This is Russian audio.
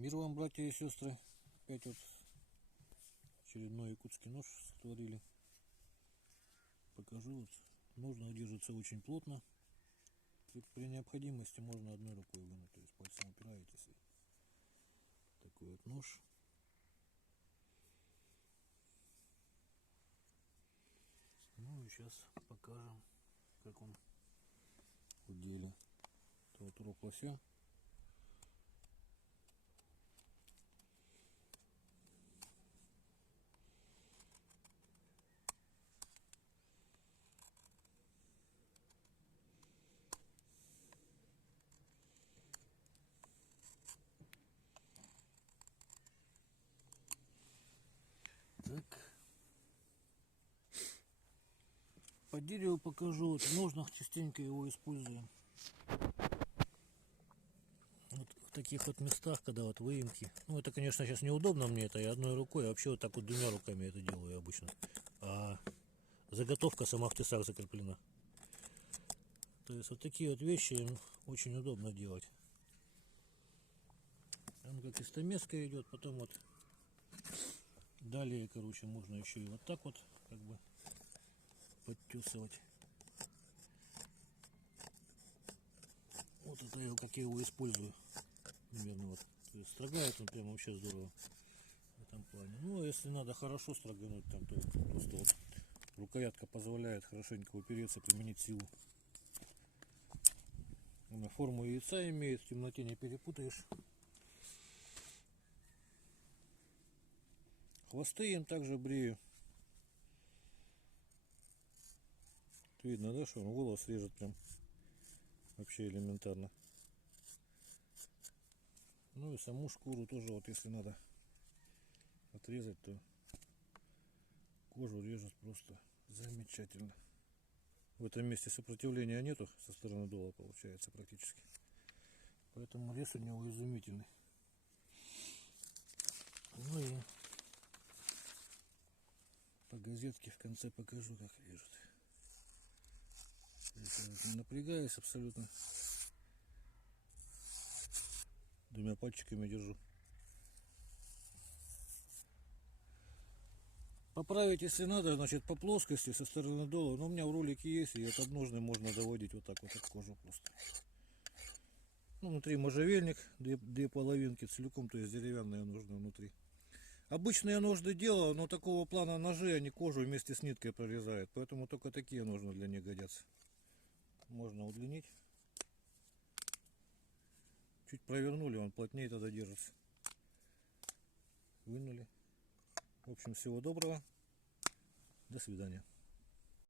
Мир вам, братья и сестры. Опять вот очередной якутский нож сотворили. Покажу. Вот ножна держится очень плотно. При необходимости можно одной рукой вынуть, то есть пальцем опираетесь. Такой вот нож. Ну и сейчас покажем, как он в деле. Это вот урок лося. Так. По дереву покажу. Вот в ножнах частенько его используем. Вот в таких вот местах, когда вот выемки. Ну, это, конечно, сейчас неудобно мне, это я одной рукой, а вообще вот так вот двумя руками это делаю обычно. А заготовка сама в тесах закреплена. То есть вот такие вот вещи очень удобно делать. Он как истомеска идет, потом вот далее, короче, можно еще и вот так вот как бы подтесывать. Вот это я как я его использую примерно вот. То есть строгает он прям вообще здорово в этом плане. Ну а если надо хорошо строгануть, там то просто вот рукоятка позволяет хорошенько упереться, применить силу. Она форму яйца имеет, в темноте не перепутаешь. Хвосты им также брею. Видно, да, что он волос режет прям вообще элементарно. Ну и саму шкуру тоже, вот если надо отрезать, то кожу режет просто замечательно. В этом месте сопротивления нету со стороны дола, получается, практически. Поэтому рез у него изумительный. Ну и по газетке в конце покажу, как режет. Не напрягаюсь абсолютно. Двумя пальчиками держу. Поправить, если надо, значит, по плоскости со стороны дола. Но у меня в ролике есть, и этот ножны можно доводить вот так вот от кожи просто. Ну, внутри можжевельник, две половинки целиком, то есть деревянные ножны внутри. Обычные ножны делал, но такого плана ножи они кожу вместе с ниткой прорезают, поэтому только такие ножны для них годятся. Можно удлинить. Чуть провернули, он плотнее тогда держится. Вынули. В общем, всего доброго. До свидания.